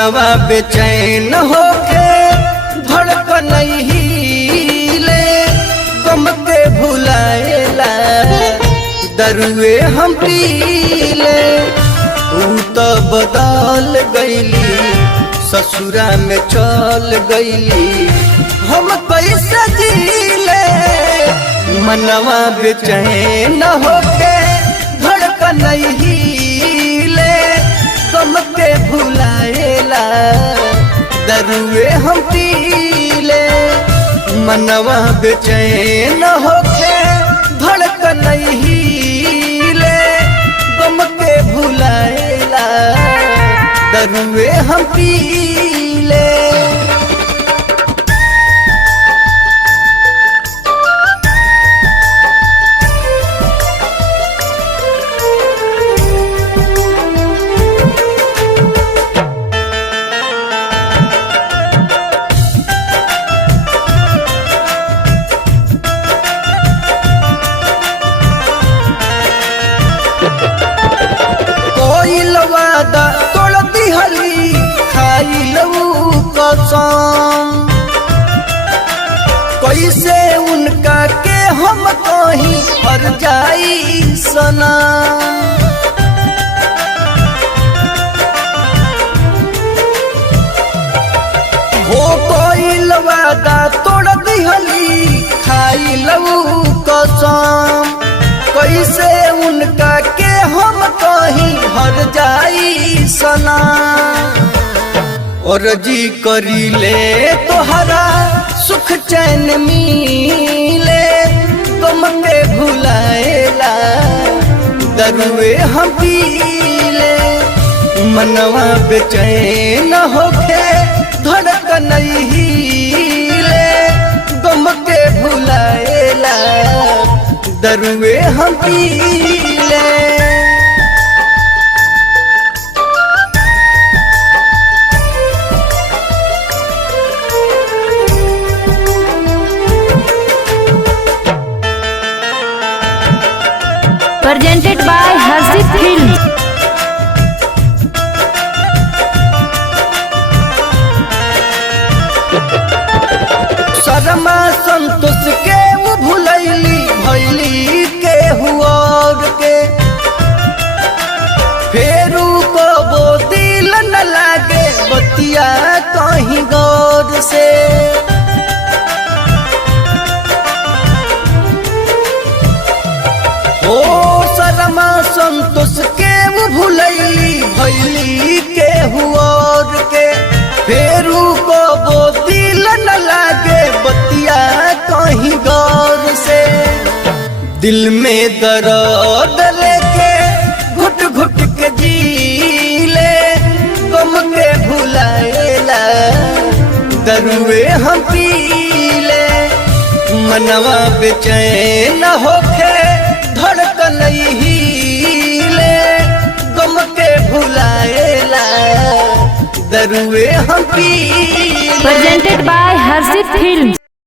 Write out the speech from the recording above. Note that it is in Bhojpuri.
मनवा बेचैन होके धड़कन हिले, गम के भुलाएला दरुए हम पीले। ऊ तो बदल गईली, ससुरा में चल गईली, हम कैसे जीले। मनवा बेचैन होके धड़कन हिले, गम के भुलाएला दरुए हम पीले। मनवा बेचैन होके धड़कन हिले, गम के भुलाएला दरुए हम पीले। वादा तोड़ दिहली, खाइलऊ कसम, कैसे उनका के हम कहीं हर जाई सनम। हो कोइल वादा तोड़ दिहली, खाइलऊ कसम, कैसे उनका के हम कहीं हर जाई सना। और जी करी ले तोहरा सुख चैन मिले, गम के भुलाएला दरुए हम पीले। मनवा बेचैन होके धड़कन हिले, गम के भुलाएला दरुए हम पीले। Presented by Harshit Films. Sharma Santosh के वो भुलैली, भैली के हुआर के, फेरू को वो दिल न लागे बतिया कहीं गौर से। ओ शर्मा संतोष के वो भुलैली, भैली के हुआर के, फेरू को वो दिल न लागे बतिया कहीं गौर से। दिल में दर्द लेके घुट घुट के जीले, गम के भुलाएला दरुए हम पीले। मनवा बेचैन होके धड़कन हिले, गम के भुलाएला दरुए हम पीले। Presented by Harshit Films.